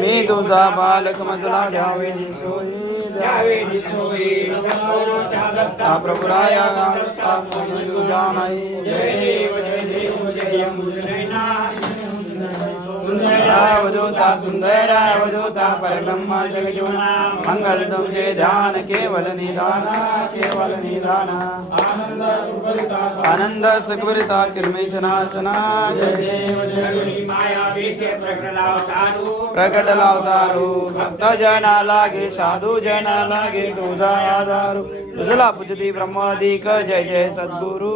मी तुझा बालक मजला द्यावे प्रभुराया तुझा नाही सुंदरावधूता सुंदरावधूता परब्रह्म जगजीवना मंगल तुमचे ध्यान केवल निदान आनंद सुखभरिता किलमेश नाशना जय देव जय प्रकट लावतारू भक्त जना लागे साधू जना लागे तुझा आधारू तुझला पूजती ब्रह्मादिक जय जय सद्गुरु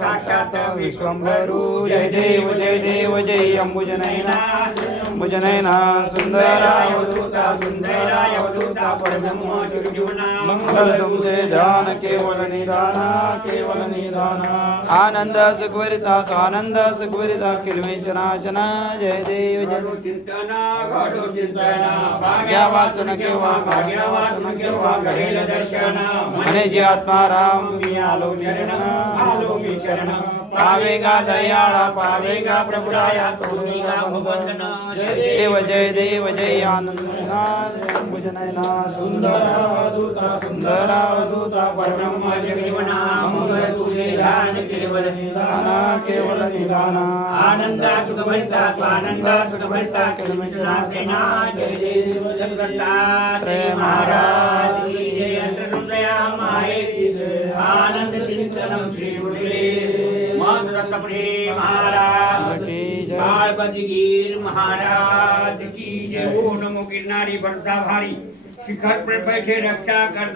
साक्षात विश्वंभरू जय देव जय अंबुजनयना सुंदरावधूता परब्रह्म जगजीवना मंगल तुमचे ध्यान केवल निदान आनंद सुखभरिता स्वानंद सुखभरिता किलमेश नाशना जय देव जय भाग्या वाचन केव्हा घडेल दर्शन म्हणे जे आत्माराम तुम्ही आलो मी शरण पावेगा दयाळा पावेगा प्रभुराया तोडेगा भुवंदन जय देव जय आनंद भुजनयना सुंदरावधूता परब्रह्म जगजीवना मंगल तुझे ध्यान केवल निदान आनंद सुखभरिता स्वानंद सुखभरिता किलमेश नाशना जय देव जगदत्तात्रेय महाराज की जय अंतरदया माये की जय आनंद चिंतनम श्री गुरुदेव दत्तपणे महाराज की जय बालबद्रीगीर महाराज की जय। ओ नमो गिरनारी बढ़ता भारी शिखर पर बैठे रक्षा कर